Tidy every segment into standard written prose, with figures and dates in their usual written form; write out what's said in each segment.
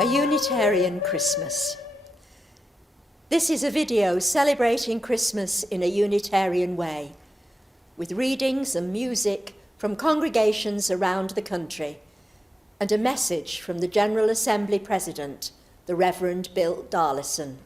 A Unitarian Christmas. This is a video celebrating Christmas in a Unitarian way, with readings and music from congregations around the country, and a message from the General Assembly President, the Rev Bill Darlison.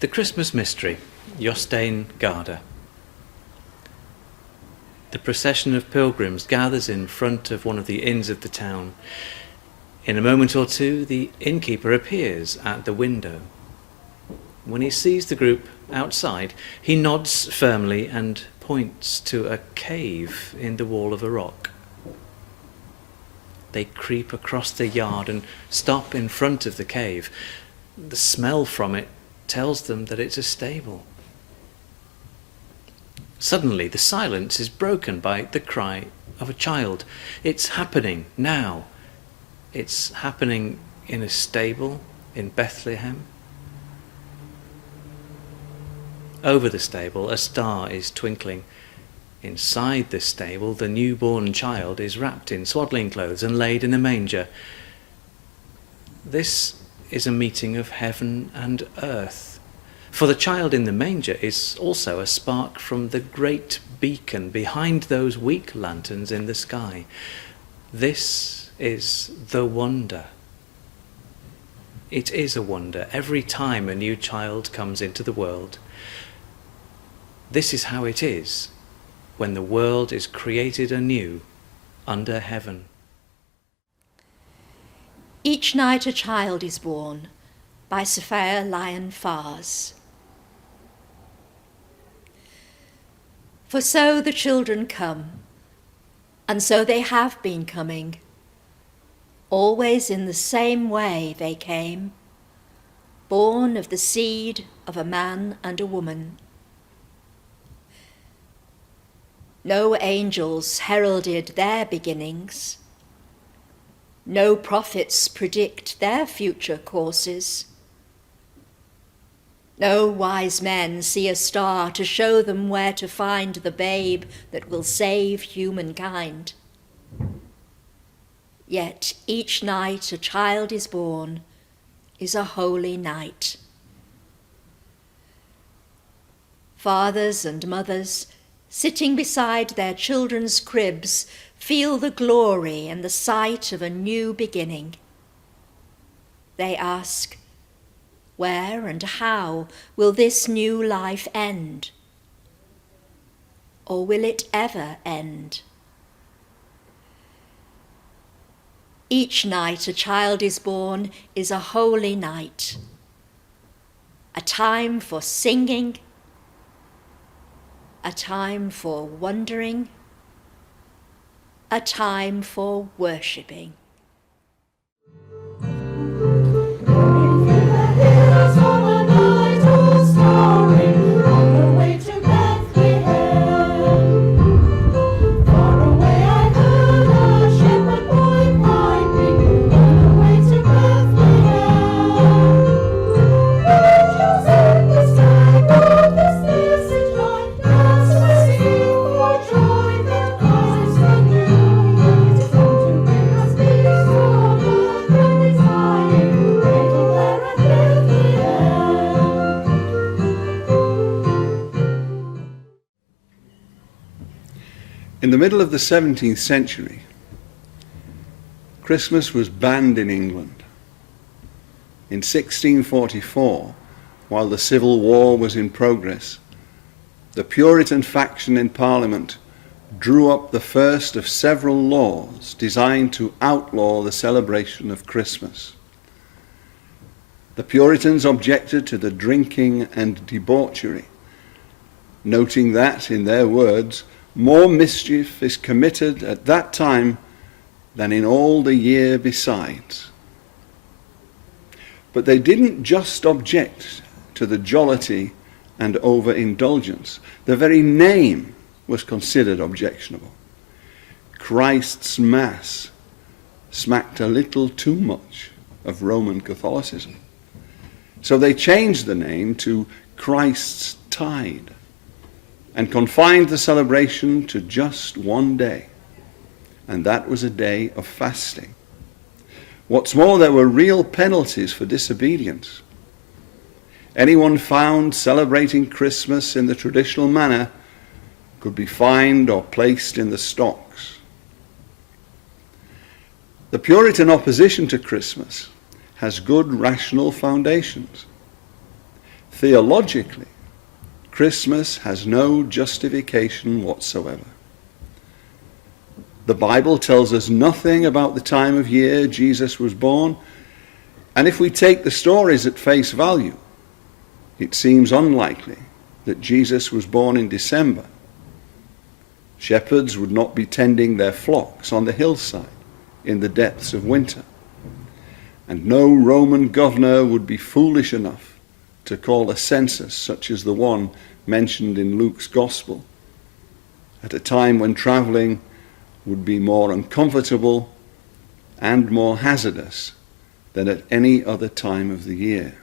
The Christmas Mystery, Jostein Garda. The procession of pilgrims gathers in front of one of the inns of the town. In a moment or two, the innkeeper appears at the window. When he sees the group outside, he nods firmly and points to a cave in the wall of a rock. They creep across the yard and stop in front of the cave. The smell from it tells them that it's a stable. Suddenly, the silence is broken by the cry of a child. It's happening now. It's happening in a stable in Bethlehem. Over the stable, a star is twinkling. Inside the stable, the newborn child is wrapped in swaddling clothes and laid in a manger. This is a meeting of heaven and earth. For the child in the manger is also a spark from the great beacon behind those weak lanterns in the sky. This is the wonder. It is a wonder every time a new child comes into the world. This is how it is when the world is created anew under heaven. Each night a child is born, by Sophia Lyon Fars. For so the children come, and so they have been coming. Always in the same way they came, born of the seed of a man and a woman. No angels heralded their beginnings. No prophets predict their future courses. No wise men see a star to show them where to find the babe that will save humankind. Yet each night a child is born is a holy night. Fathers and mothers, sitting beside their children's cribs, feel the glory and the sight of a new beginning. They ask, where and how will this new life end? Or will it ever end? Each night a child is born is a holy night, a time for singing, a time for wondering, a time for worshipping. In the middle of the 17th century, Christmas was banned in England. In 1644, while the Civil War was in progress, the Puritan faction in Parliament drew up the first of several laws designed to outlaw the celebration of Christmas. The Puritans objected to the drinking and debauchery, noting that, in their words, more mischief is committed at that time than in all the year besides. But they didn't just object to the jollity and overindulgence. The very name was considered objectionable. Christ's Mass smacked a little too much of Roman Catholicism. So they changed the name to Christ's Tide and confined the celebration to just one day. And that was a day of fasting. What's more, there were real penalties for disobedience. Anyone found celebrating Christmas in the traditional manner could be fined or placed in the stocks. The Puritan opposition to Christmas has good rational foundations. Theologically, Christmas has no justification whatsoever. The Bible tells us nothing about the time of year Jesus was born, and if we take the stories at face value, it seems unlikely that Jesus was born in December. Shepherds would not be tending their flocks on the hillside in the depths of winter, and no Roman governor would be foolish enough to call a census such as the one mentioned in Luke's Gospel at a time when traveling would be more uncomfortable and more hazardous than at any other time of the year.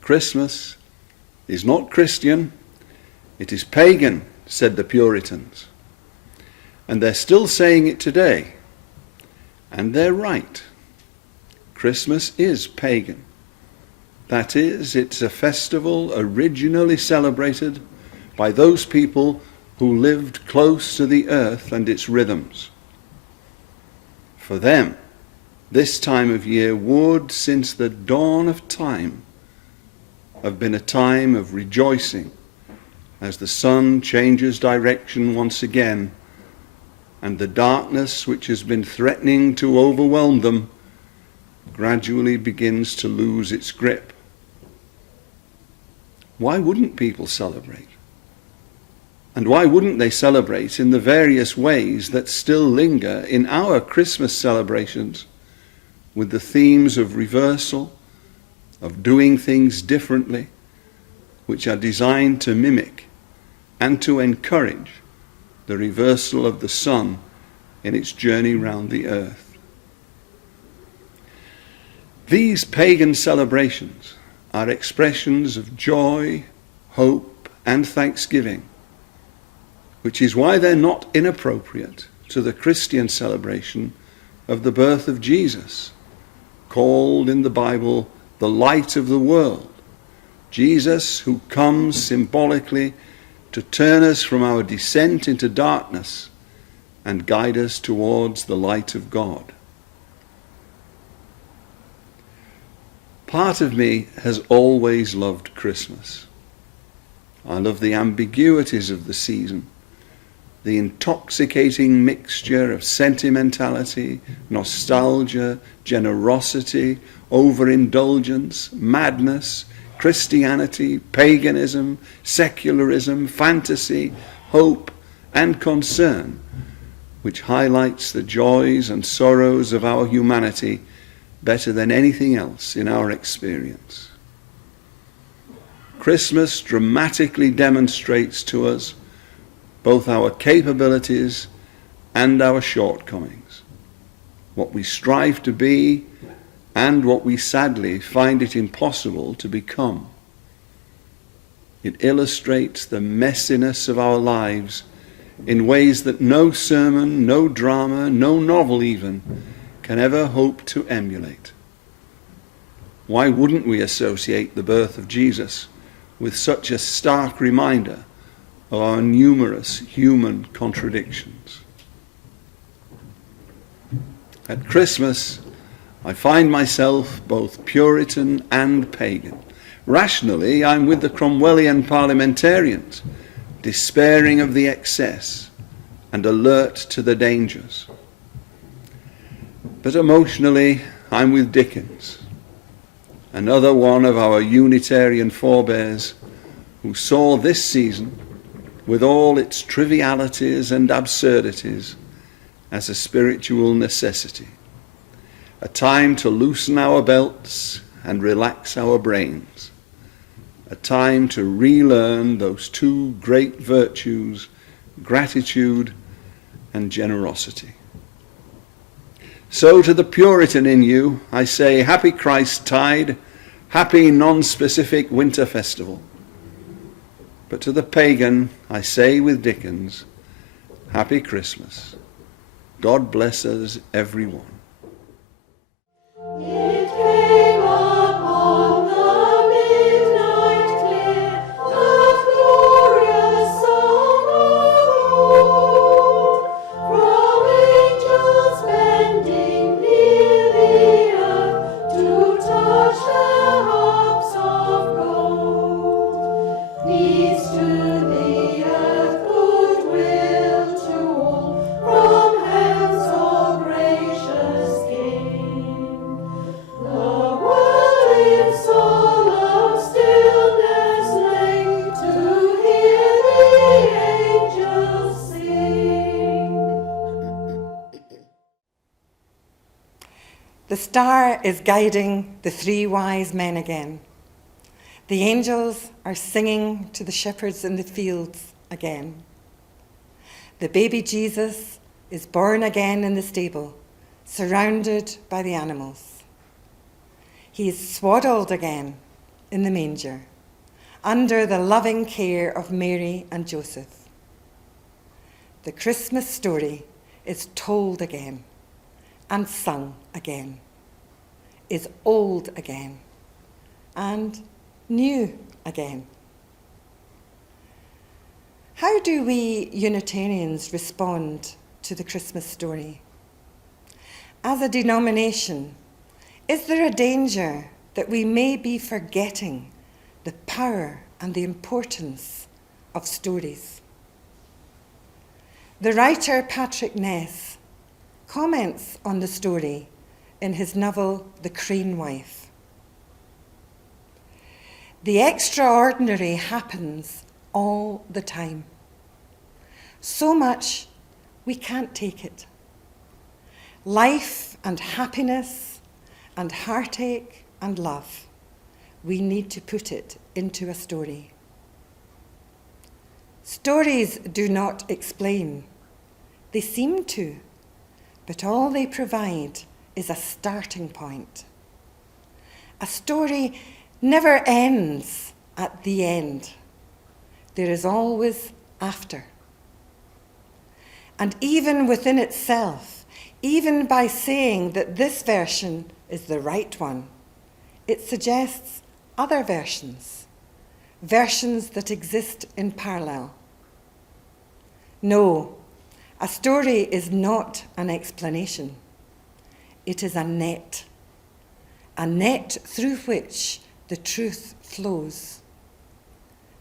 Christmas is not Christian, it is pagan, said the Puritans. And they're still saying it today. And they're right. Christmas is pagan. That is, it's a festival originally celebrated by those people who lived close to the earth and its rhythms. For them, this time of year would, since the dawn of time, have been a time of rejoicing as the sun changes direction once again and the darkness which has been threatening to overwhelm them gradually begins to lose its grip. Why wouldn't people celebrate? And why wouldn't they celebrate in the various ways that still linger in our Christmas celebrations with the themes of reversal, of doing things differently, which are designed to mimic and to encourage the reversal of the sun in its journey round the earth? These pagan celebrations are expressions of joy, hope, and thanksgiving, which is why they're not inappropriate to the Christian celebration of the birth of Jesus, called in the Bible the light of the world. Jesus, who comes symbolically to turn us from our descent into darkness and guide us towards the light of God. Part of me has always loved Christmas. I love the ambiguities of the season, the intoxicating mixture of sentimentality, nostalgia, generosity, overindulgence, madness, Christianity, paganism, secularism, fantasy, hope, and concern, which highlights the joys and sorrows of our humanity better than anything else in our experience. Christmas dramatically demonstrates to us both our capabilities and our shortcomings, what we strive to be and what we sadly find it impossible to become. It illustrates the messiness of our lives in ways that no sermon, no drama, no novel even, can ever hope to emulate. Why wouldn't we associate the birth of Jesus with such a stark reminder of our numerous human contradictions? At Christmas, I find myself both Puritan and pagan. Rationally, I'm with the Cromwellian parliamentarians, despairing of the excess and alert to the dangers. But emotionally, I'm with Dickens, another one of our Unitarian forebears who saw this season, with all its trivialities and absurdities, as a spiritual necessity. a time to loosen our belts and relax our brains, a time to relearn those two great virtues, gratitude and generosity. So to the Puritan in you, I say, happy Christtide, happy non-specific winter festival. But to the pagan, I say with Dickens, happy Christmas. God bless us, everyone. It came upon the midnight clear, that glorious song of old, from angels bending near the earth to touch their harps of gold. Peace to the earth, goodwill to all, from hence, O gracious King. The world in solemn stillness lay to hear the angels sing. The star is guiding the three wise men again. The angels are singing to the shepherds in the fields again. The baby Jesus is born again in the stable, surrounded by the animals. He is swaddled again in the manger, under the loving care of Mary and Joseph. The Christmas story is told again and sung again, is old again and new again. How do we Unitarians respond to the Christmas story? As a denomination, is there a danger that we may be forgetting the power and the importance of stories? The writer Patrick Ness comments on the story in his novel The Crane Wife. The extraordinary happens all the time. So much we can't take it. Life and happiness and heartache and love, we need to put it into a story. Stories do not explain. They seem to, but all they provide is a starting point. A story never ends at the end. There is always after. And even within itself, even by saying that this version is the right one, it suggests other versions, versions that exist in parallel. No, a story is not an explanation. It is a net through which the truth flows.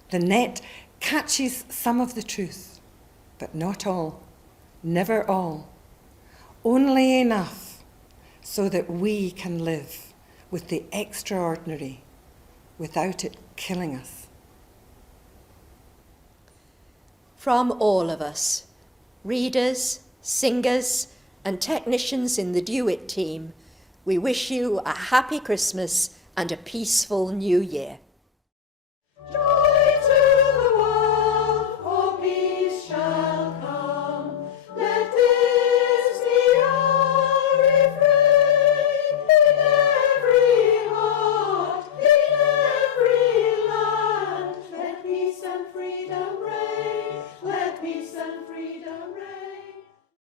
The net catches some of the truth, but not all, never all, only enough so that we can live with the extraordinary without it killing us. From all of us, readers, singers, and technicians in the DeWitt team, we wish you a happy Christmas and a peaceful New Year.